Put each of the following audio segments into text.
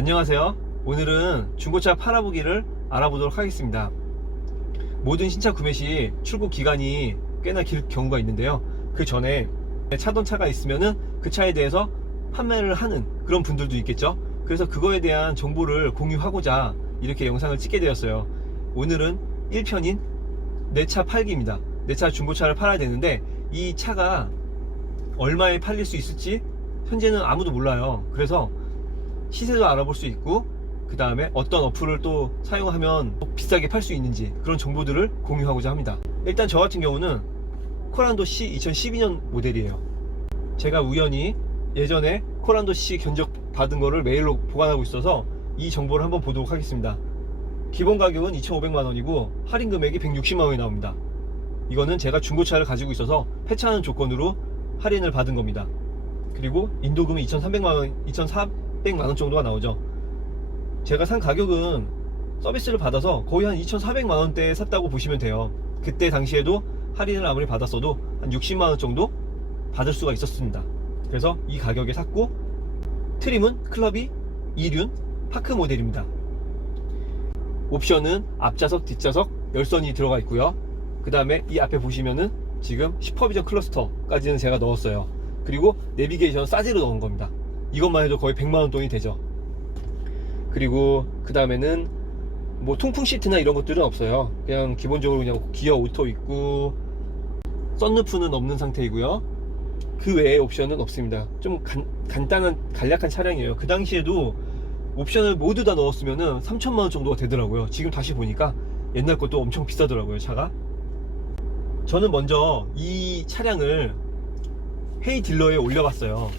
안녕하세요. 오늘은 중고차 팔아보기를 알아보도록 하겠습니다. 모든 신차 구매 시 출고 기간이 꽤나 길 경우가 있는데요. 그 전에 차던 차가 있으면은 그 차에 대해서 판매를 하는 그런 분들도 있겠죠. 그래서 그거에 대한 정보를 공유하고자 이렇게 영상을 찍게 되었어요. 오늘은 1편인 내 차 팔기입니다. 내 차 중고차를 팔아야 되는데 이 차가 얼마에 팔릴 수 있을지 현재는 아무도 몰라요. 그래서 시세도 알아볼 수 있고, 그 다음에 어떤 어플을 또 사용하면 비싸게 팔 수 있는지 그런 정보들을 공유하고자 합니다. 일단 저 같은 경우는 코란도 C 2012년 모델이에요. 제가 우연히 예전에 코란도 C 견적 받은 거를 메일로 보관하고 있어서 이 정보를 한번 보도록 하겠습니다. 기본 가격은 2,500만원이고 할인 금액이 160만원이 나옵니다. 이거는 제가 중고차를 가지고 있어서 폐차하는 조건으로 할인을 받은 겁니다. 그리고 인도금이 2,300만원, 2,400만원 정도가 나오죠. 제가 산 가격은 서비스를 받아서 거의 한 2,400만원대에 샀다고 보시면 돼요. 그때 당시에도 할인을 아무리 받았어도 한 60만원 정도 받을 수가 있었습니다. 그래서 이 가격에 샀고, 트림은 클럽이 2륜 파크 모델입니다. 옵션은 앞좌석, 뒷좌석 열선이 들어가 있고요. 그 다음에 이 앞에 보시면은 지금 슈퍼비전 클러스터까지는 제가 넣었어요. 그리고 내비게이션 싸지로 넣은 겁니다. 이것만 해도 거의 100만원 돈이 되죠. 그리고 그 다음에는 뭐 통풍 시트나 이런 것들은 없어요. 그냥 기본적으로 그냥 기어 오토 있고, 썬루프는 없는 상태이고요. 그 외에 옵션은 없습니다. 좀 간단한 간략한 차량이에요. 그 당시에도 옵션을 모두 다 넣었으면은 3천만원 정도가 되더라고요. 지금 다시 보니까 옛날 것도 엄청 비싸더라고요, 차가. 저는 먼저 이 차량을 헤이 딜러에 올려봤어요.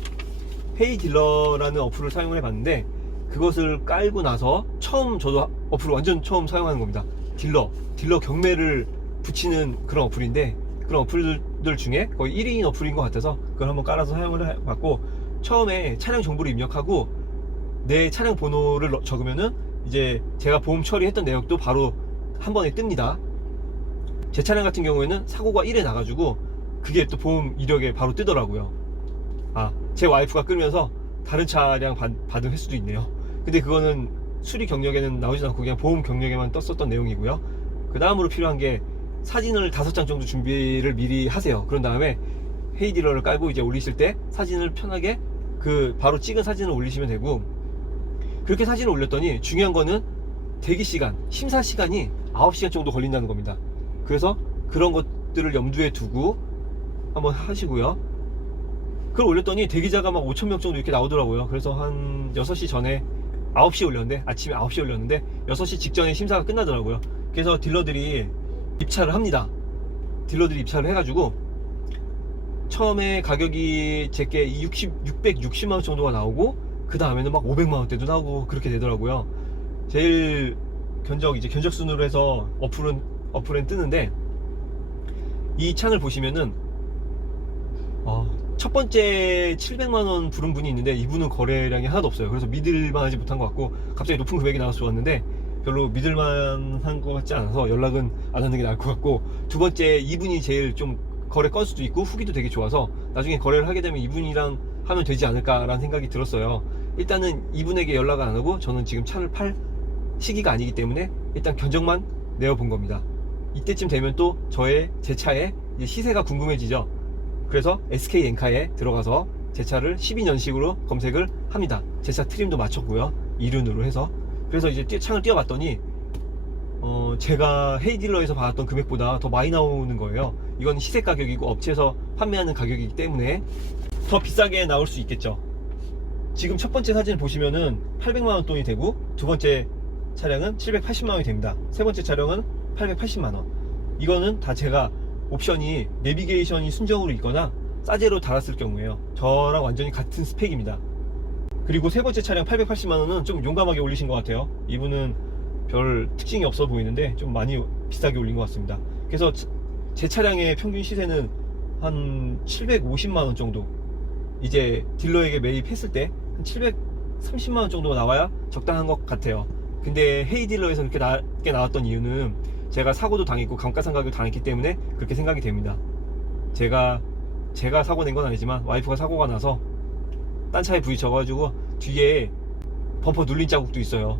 헤이 딜러라는 어플을 사용을 해봤는데, 그것을 깔고 나서 처음, 저도 어플을 완전 처음 사용하는 겁니다. 딜러 경매를 붙이는 그런 어플인데, 그런 어플들 중에 거의 1위인 어플인 것 같아서 그걸 한번 깔아서 사용을 해봤고, 처음에 차량 정보를 입력하고 내 차량 번호를 적으면은 이제 제가 보험 처리했던 내역도 바로 한 번에 뜹니다. 제 차량 같은 경우에는 사고가 1회 나가지고 그게 또 보험 이력에 바로 뜨더라고요. 제 와이프가 끌면서 다른 차량 받은 횟수도 있네요. 근데 그거는 수리 경력에는 나오지 않고 그냥 보험 경력에만 떴었던 내용이고요. 그 다음으로 필요한 게 사진을 5장 정도 준비를 미리 하세요. 그런 다음에 헤이딜러를 깔고 이제 올리실 때 사진을 편하게 바로 찍은 사진을 올리시면 되고, 그렇게 사진을 올렸더니 중요한 거는 대기 시간, 심사 시간이 9시간 정도 걸린다는 겁니다. 그래서 그런 것들을 염두에 두고 한번 하시고요. 그걸 올렸더니 대기자가 막 5,000명 정도 이렇게 나오더라고요. 그래서 한 6시 전에 9시에 올렸는데, 아침에 9시에 올렸는데 6시 직전에 심사가 끝나더라고요. 그래서 딜러들이 입찰을 합니다. 딜러들이 입찰을 해가지고 처음에 가격이 제게 660만원 정도가 나오고, 그 다음에는 막 500만원대도 나오고 그렇게 되더라고요. 제일 견적 순으로 해서 어플은 뜨는데, 이 창을 보시면은 첫 번째 700만원 부른 분이 있는데 이분은 거래량이 하나도 없어요. 그래서 믿을만하지 못한 것 같고, 갑자기 높은 금액이 나와서 좋았는데 별로 믿을만한 것 같지 않아서 연락은 안 하는 게 나을 것 같고, 두 번째 이분이 제일 좀 거래 건수도 있고 후기도 되게 좋아서 나중에 거래를 하게 되면 이분이랑 하면 되지 않을까라는 생각이 들었어요. 일단은 이분에게 연락을 안 하고, 저는 지금 차를 팔 시기가 아니기 때문에 일단 견적만 내어본 겁니다. 이때쯤 되면 또 제 차의 시세가 궁금해지죠. 그래서 SK 엔카에 들어가서 제 차를 12년식으로 검색을 합니다. 제 차 트림도 맞췄고요, 2륜으로 해서. 그래서 이제 창을 띄워봤더니 제가 헤이딜러에서 받았던 금액보다 더 많이 나오는 거예요. 이건 시세 가격이고 업체에서 판매하는 가격이기 때문에 더 비싸게 나올 수 있겠죠. 지금 첫 번째 사진을 보시면은 800만원 돈이 되고, 두 번째 차량은 780만원이 됩니다. 세 번째 차량은 880만원. 이거는 다 제가 옵션이 내비게이션이 순정으로 있거나 싸제로 달았을 경우에요. 저랑 완전히 같은 스펙입니다. 그리고 세 번째 차량 880만원은 좀 용감하게 올리신 것 같아요. 이분은 별 특징이 없어 보이는데 좀 많이 비싸게 올린 것 같습니다. 그래서 제 차량의 평균 시세는 한 750만원 정도, 이제 딜러에게 매입했을 때 한 730만원 정도가 나와야 적당한 것 같아요. 근데 헤이딜러에서 그렇게 낮게 나왔던 이유는 제가 사고도 당했고 감가상각을 당했기 때문에 그렇게 생각이 됩니다. 제가 사고 낸 건 아니지만 와이프가 사고가 나서 딴 차에 부딪혀가지고 뒤에 범퍼 눌린 자국도 있어요.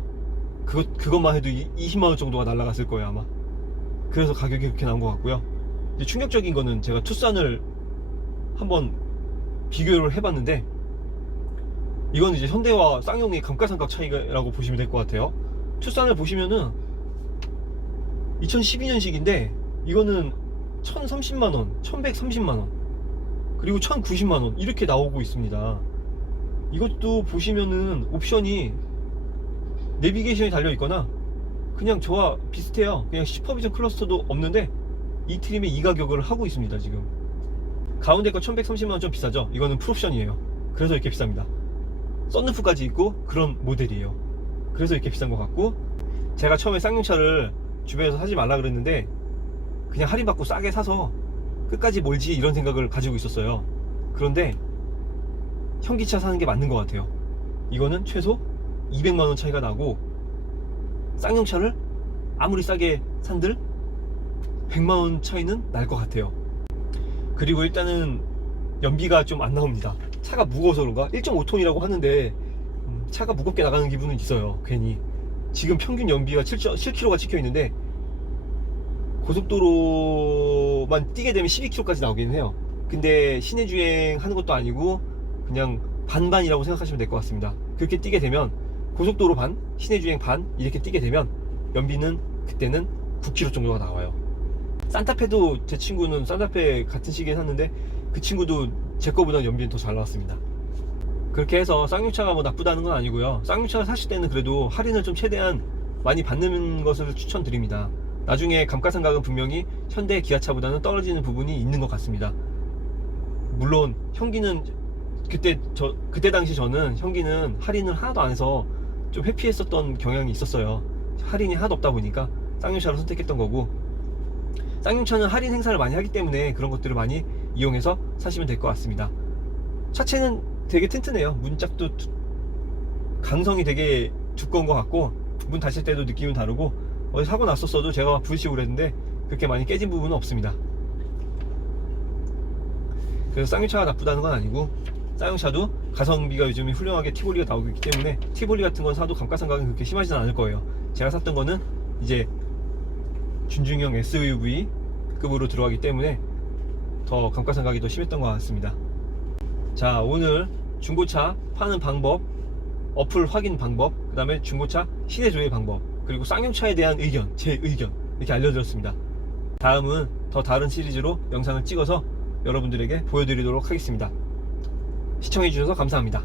그것만 해도 20만원 정도가 날라갔을 거예요 아마. 그래서 가격이 그렇게 나온 것 같고요. 이제 충격적인 거는 제가 투싼을 한번 비교를 해봤는데, 이건 이제 현대와 쌍용의 감가상각 차이라고 보시면 될 것 같아요. 투싼을 보시면은 2012년식인데 이거는 1030만원, 1130만원, 그리고 1090만원 이렇게 나오고 있습니다. 이것도 보시면은 옵션이 내비게이션이 달려있거나 그냥 저와 비슷해요. 그냥 슈퍼비전 클러스터도 없는데 이 트림에 이 가격을 하고 있습니다. 지금 가운데 거 1130만원 좀 비싸죠. 이거는 풀옵션이에요. 그래서 이렇게 비쌉니다. 썬루프까지 있고 그런 모델이에요. 그래서 이렇게 비싼 것 같고, 제가 처음에 쌍용차를 주변에서 사지 말라 그랬는데 그냥 할인받고 싸게 사서 끝까지 몰지 이런 생각을 가지고 있었어요. 그런데 현기차 사는 게 맞는 것 같아요. 이거는 최소 200만원 차이가 나고, 쌍용차를 아무리 싸게 산들 100만원 차이는 날 것 같아요. 그리고 일단은 연비가 좀 안 나옵니다. 차가 무거워서 그런가? 1.5톤이라고 하는데 차가 무겁게 나가는 기분은 있어요. 괜히. 지금 평균 연비가 7km가 찍혀 있는데 고속도로만 뛰게 되면 12km까지 나오긴 해요. 근데 시내 주행 하는 것도 아니고 그냥 반반이라고 생각하시면 될 것 같습니다. 그렇게 뛰게 되면 고속도로 반, 시내 주행 반 이렇게 뛰게 되면 연비는 그때는 9km 정도가 나와요. 산타페도, 제 친구는 산타페 같은 시기에 샀는데 그 친구도 제 거보다 연비는 더 잘 나왔습니다. 그렇게 해서 쌍용차가 뭐 나쁘다는 건 아니고요. 쌍용차를 사실 때는 그래도 할인을 좀 최대한 많이 받는 것을 추천드립니다. 나중에 감가상각은 분명히 현대 기아차보다는 떨어지는 부분이 있는 것 같습니다. 물론 현기는 그때 당시 저는 현기는 할인을 하나도 안 해서 좀 회피했었던 경향이 있었어요. 할인이 하나도 없다 보니까 쌍용차를 선택했던 거고, 쌍용차는 할인 행사를 많이 하기 때문에 그런 것들을 많이 이용해서 사시면 될 것 같습니다. 차체는 되게 튼튼해요. 문짝도 강성이 되게 두꺼운 것 같고, 문 닫힐 때도 느낌은 다르고, 어디 사고 났었어도 제가 부딪히고 그랬는데 그렇게 많이 깨진 부분은 없습니다. 그래서 쌍용차가 나쁘다는 건 아니고, 쌍용차도 가성비가 요즘에 훌륭하게 티볼리가 나오고 있기 때문에 티볼리 같은 건 사도 감가상각은 그렇게 심하지는 않을 거예요. 제가 샀던 거는 이제 준중형 SUV 급으로 들어가기 때문에 더 감가상각이 더 심했던 것 같습니다. 자, 오늘 중고차 파는 방법, 어플 확인 방법, 그 다음에 중고차 시내 조회 방법, 그리고 쌍용차에 대한 의견, 제 의견 이렇게 알려드렸습니다. 다음은 더 다른 시리즈로 영상을 찍어서 여러분들에게 보여드리도록 하겠습니다. 시청해주셔서 감사합니다.